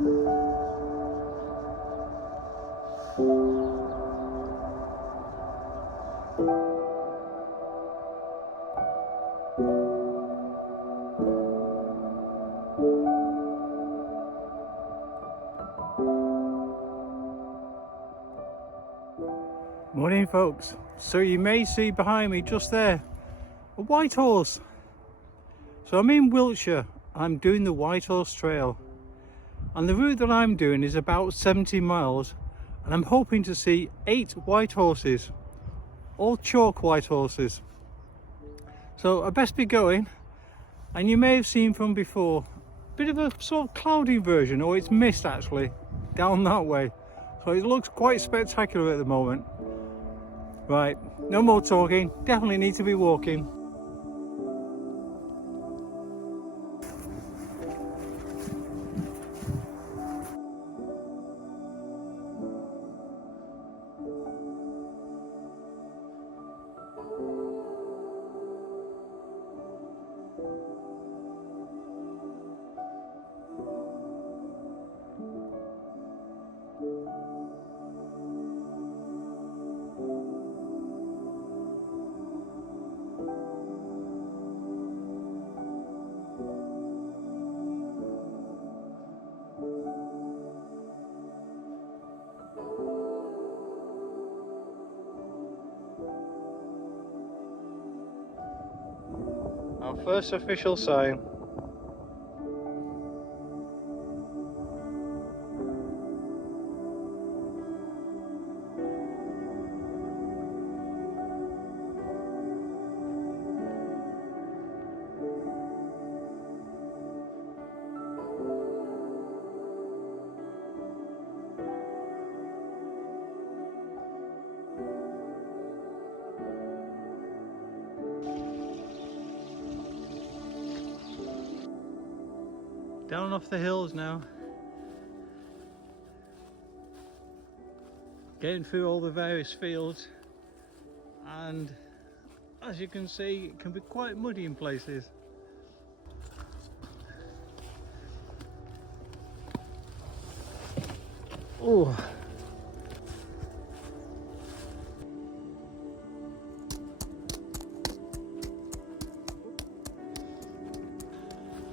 Morning folks, so you may see behind me just there a white horse. So I'm in Wiltshire, I'm doing the White Horse Trail and the route that I'm doing is about 70 miles and I'm hoping to see 8 white horses, all chalk white horses. So I best be going, and you may have seen from before a bit of a sort of cloudy version, or it's mist actually down that way, so it looks quite spectacular at the moment. Right, no more talking, definitely need to be walking. Our first official sign. Down off the hills now, getting through all the various fields, and as you can see it can be quite muddy in places. Oh,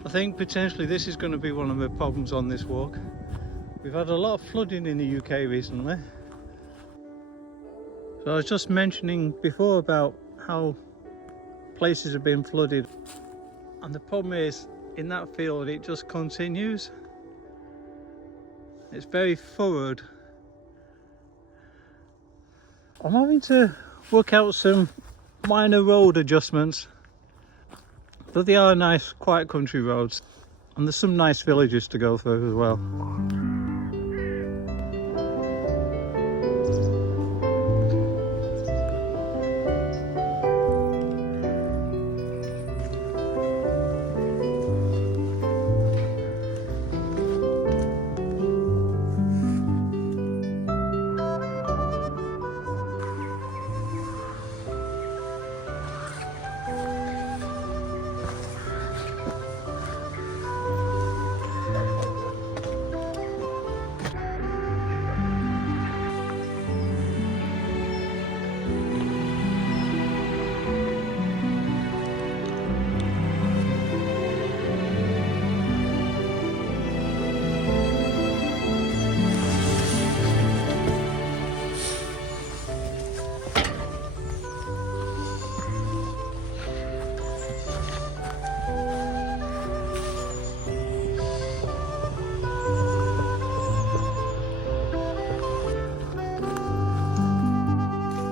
I think potentially this is going to be one of the problems on this walk. We've had a lot of flooding in the UK recently. So I was just mentioning before about how places have been flooded, and the problem is in that field it just continues. It's very furrowed. I'm having to work out some minor road adjustments. But they are nice, quiet country roads, and there's some nice villages to go through as well.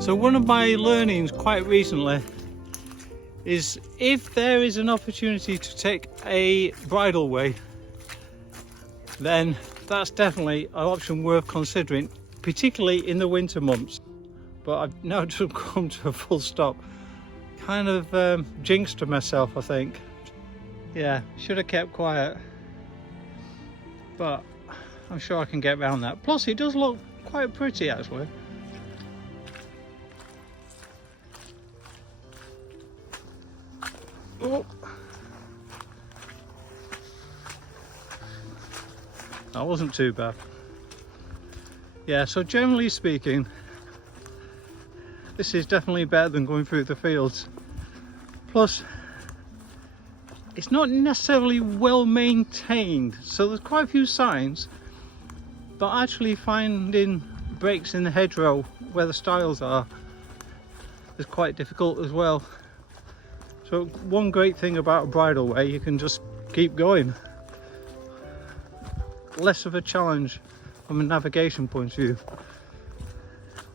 So one of my learnings quite recently is if there is an opportunity to take a bridle way, then that's definitely an option worth considering, particularly in the winter months. But I've now just come to a full stop. Kind of jinxed myself, I think. Yeah, should have kept quiet. But I'm sure I can get around that. Plus it does look quite pretty actually. Oh. That wasn't too bad. Yeah, so generally speaking, this is definitely better than going through the fields. Plus, it's not necessarily well maintained, so there's quite a few signs, but actually finding breaks in the hedgerow where the stiles are is quite difficult as well. So one great thing about a bridleway, you can just keep going. Less of a challenge from a navigation point of view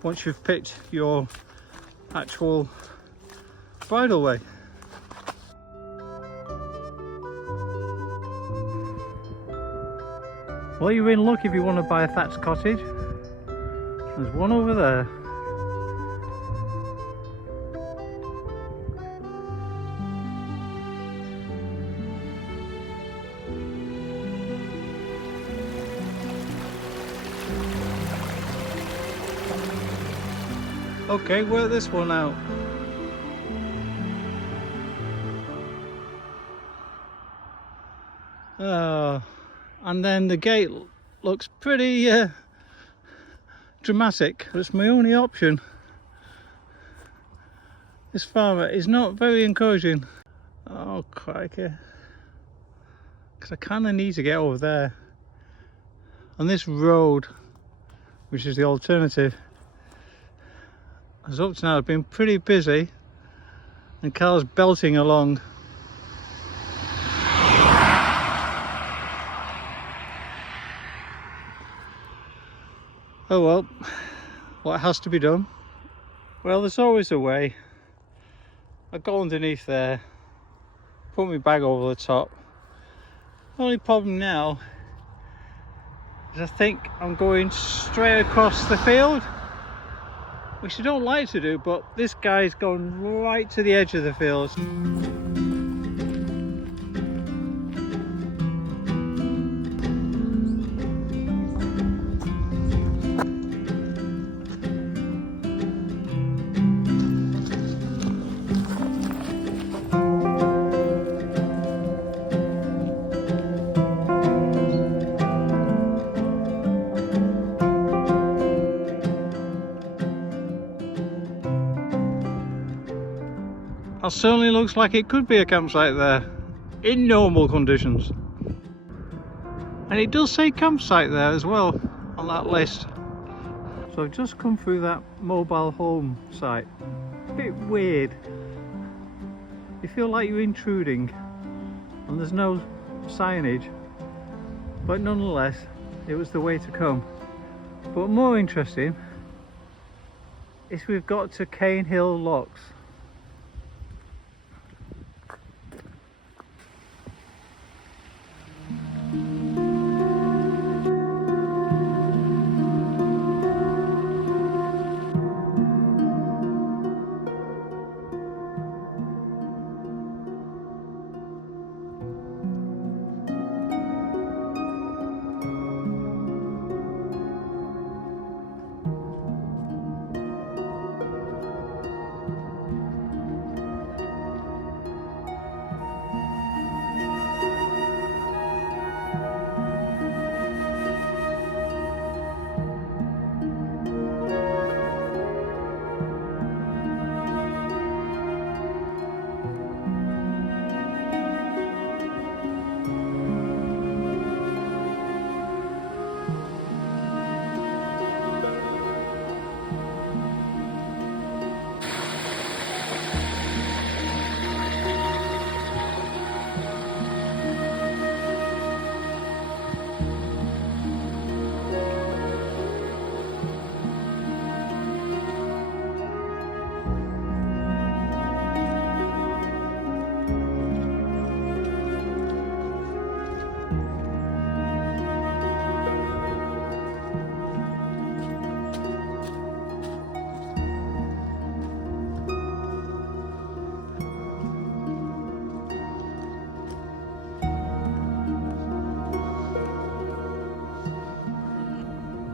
once you've picked your actual bridleway. Well, you're in luck if you want to buy a thatched cottage. There's one over there. Okay, work this one out. And then the gate looks pretty dramatic. It's my only option. This farmer is not very encouraging. Oh crikey. Because I kind of need to get over there. On this road, which is the alternative, as up to now I've been pretty busy and cars belting along. Oh well, what has to be done? Well, there's always a way. I go underneath there, put my bag over the top. The only problem now is I think I'm going straight across the field, which I don't like to do, but this guy's gone right to the edge of the field. That certainly looks like it could be a campsite there, in normal conditions. And it does say campsite there as well, on that list. So I've just come through that mobile home site. A bit weird. You feel like you're intruding, and there's no signage. But nonetheless, it was the way to come. But more interesting is we've got to Caen Hill Locks.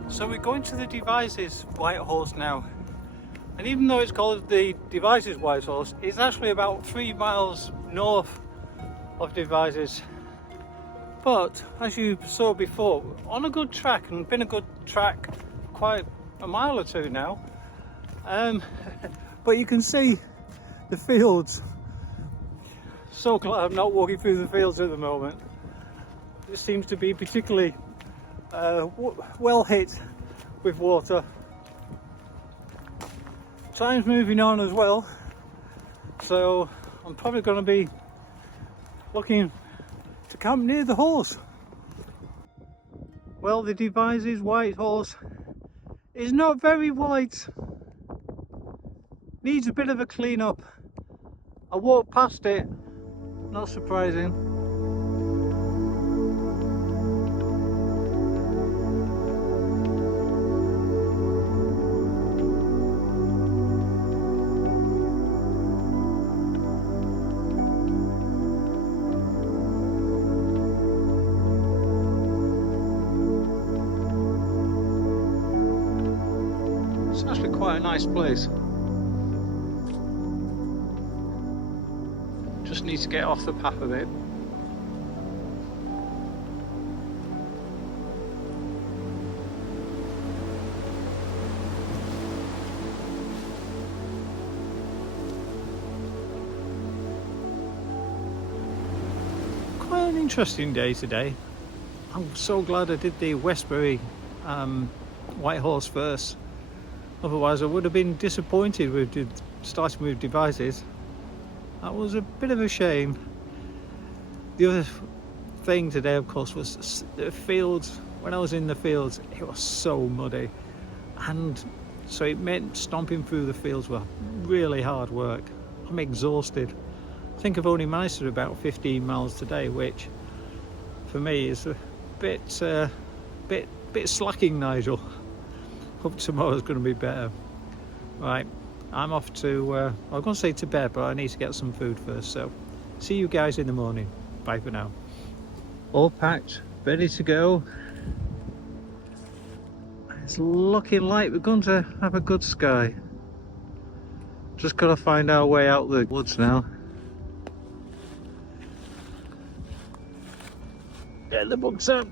So we're going to the Devizes White Horse now, and even though it's called the Devizes White Horse, it's actually about 3 miles north of Devizes, But as you saw before, on a good track, and been a good track quite a mile or two now, but you can see the fields. So glad I'm not walking through the fields at the moment. It seems to be particularly well hit with water. Time's moving on as well, so I'm probably going to be looking to camp near the horse. Well, the Devizes White Horse is not very white. Needs a bit of a clean up. I walked past it, not surprising. It's actually quite a nice place. Just need to get off the path a bit. Quite an interesting day today. I'm so glad I did the Westbury White Horse first. Otherwise I would have been disappointed with starting with Devizes. That was a bit of a shame. The other thing today, of course, was the fields. When I was in the fields, it was so muddy, and so it meant stomping through the fields were really hard work. I'm exhausted. I think I've only managed to do about 15 miles today, which for me is a bit slacking, Nigel. Hope tomorrow's going to be better. Right, I'm off to, I was going to say to bed, but I need to get some food first. So, see you guys in the morning. Bye for now. All packed, ready to go. It's looking like we're going to have a good sky. Just got to find our way out the woods now. Get the books up.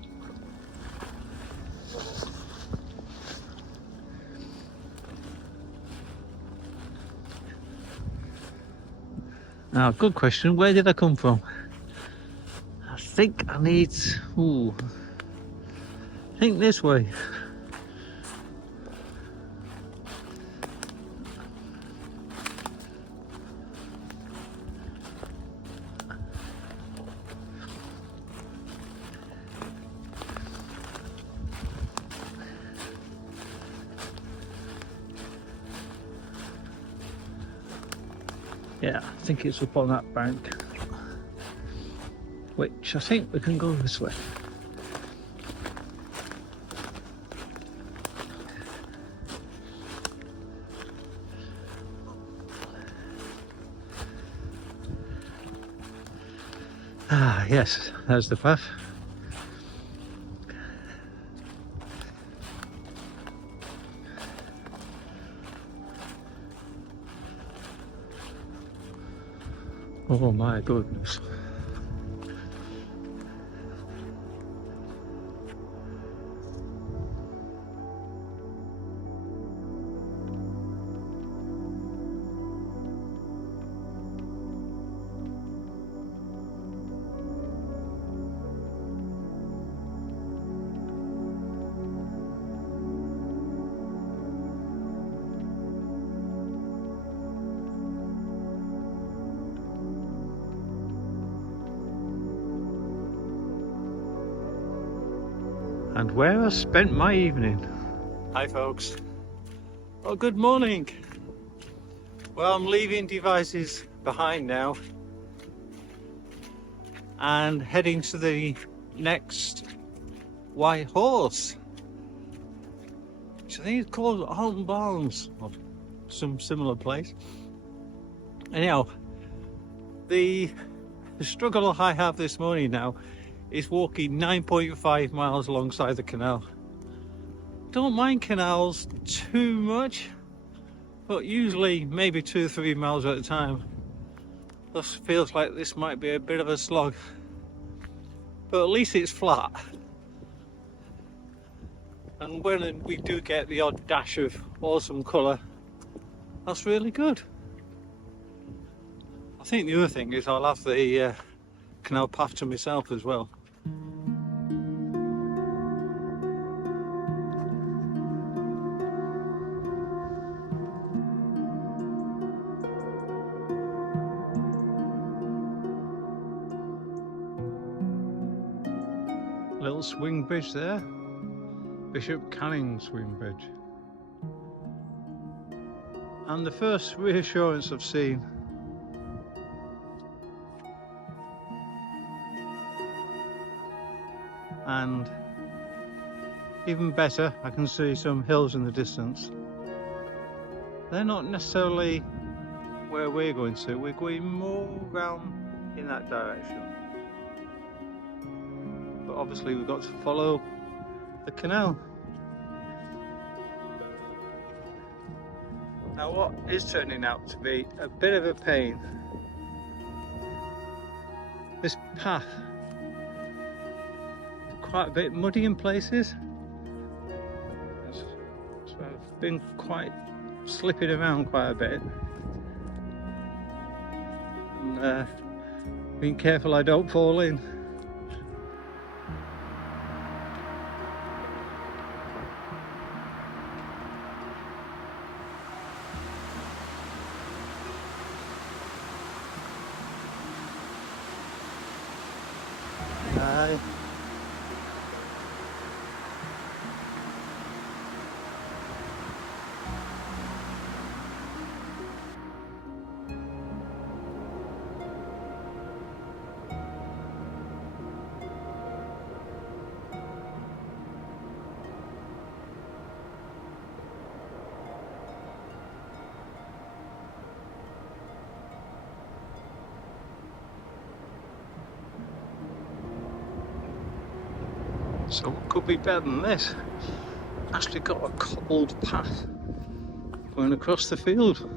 Now, good question. Where did I come from? I think I need. I think this way. Yeah, I think it's up on that bank, which I think we can go this way. Ah, yes, there's the path. Oh my goodness. And where I spent my evening. Hi folks. Well, good morning. Well, I'm leaving Devizes behind now and heading to the next White Horse, which I think is called Alton Barnes or some similar place. Anyhow, the struggle I have this morning now is walking 9.5 miles alongside the canal. Don't mind canals too much, but usually maybe 2 or 3 miles at a time. This feels like this might be a bit of a slog. but at least it's flat. And when we do get the odd dash of awesome colour, that's really good. I think the other thing is I'll have the canal path to myself as well. Little swing bridge there, Bishop Canning swing bridge. And the first reassurance I've seen. And even better, I can see some hills in the distance. They're not necessarily where we're going to. We're going more round in that direction. But obviously we've got to follow the canal. Now what is turning out to be a bit of a pain, this path is quite a bit muddy in places, so I've been quite slipping around quite a bit, and being careful I don't fall in. So what could be better than this? Actually got a cobbled path going across the field.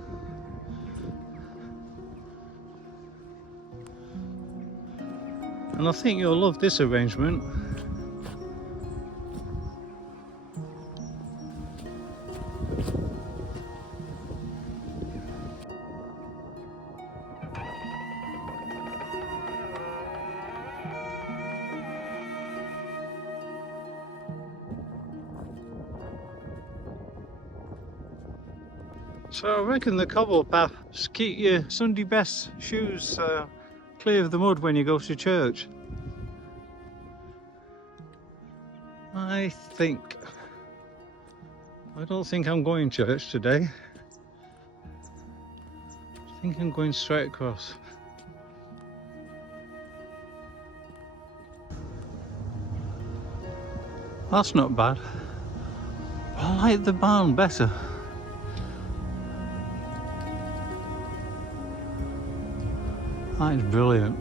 And I think you'll love this arrangement. So I reckon the cobble path just keep your Sunday best shoes clear of the mud when you go to church. I don't think I'm going to church today. I think I'm going straight across. That's not bad. I like the barn better. That's brilliant.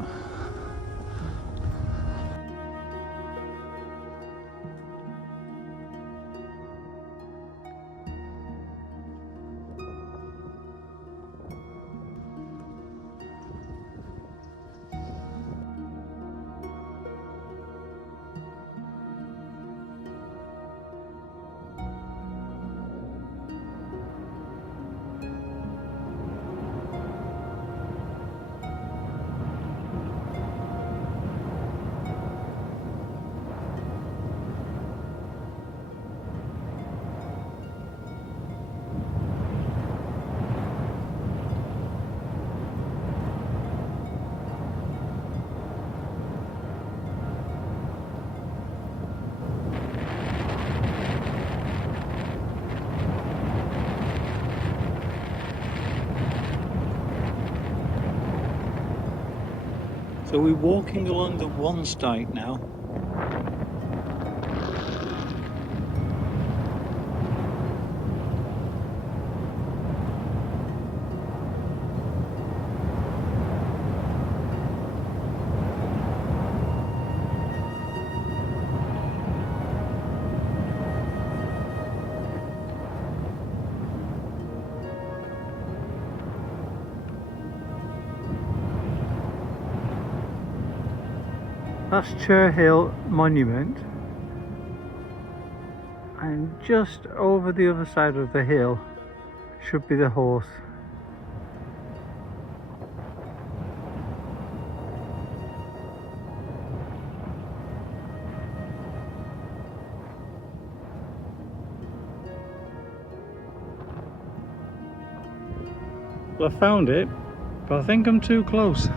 So we're walking along the one stake now. That's Caen Hill Monument, and just over the other side of the hill should be the horse. Well, I found it, but I think I'm too close.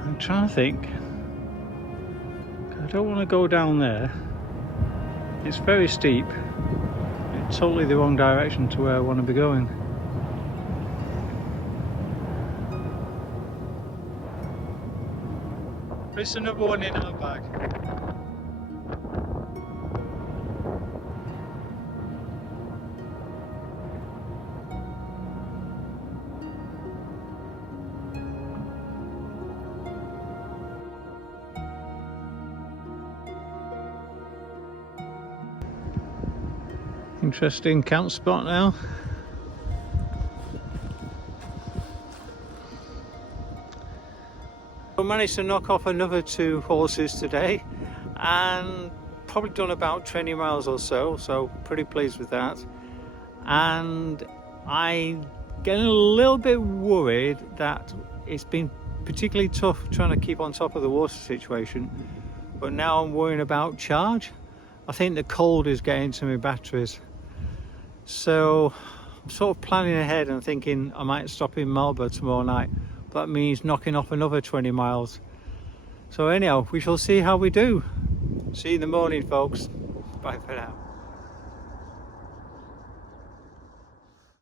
I'm trying to think. I don't want to go down there. It's very steep. It's totally the wrong direction to where I want to be going. There's another one in our bag. Interesting camp spot now. I managed to knock off another 2 horses today and probably done about 20 miles or so pretty pleased with that. And I'm getting a little bit worried that it's been particularly tough trying to keep on top of the water situation, but now I'm worrying about charge. I think the cold is getting to my batteries. So I'm sort of planning ahead and thinking I might stop in Marlborough tomorrow night. That means knocking off another 20 miles. So anyhow, we shall see how we do. See you in the morning, folks. Bye for now.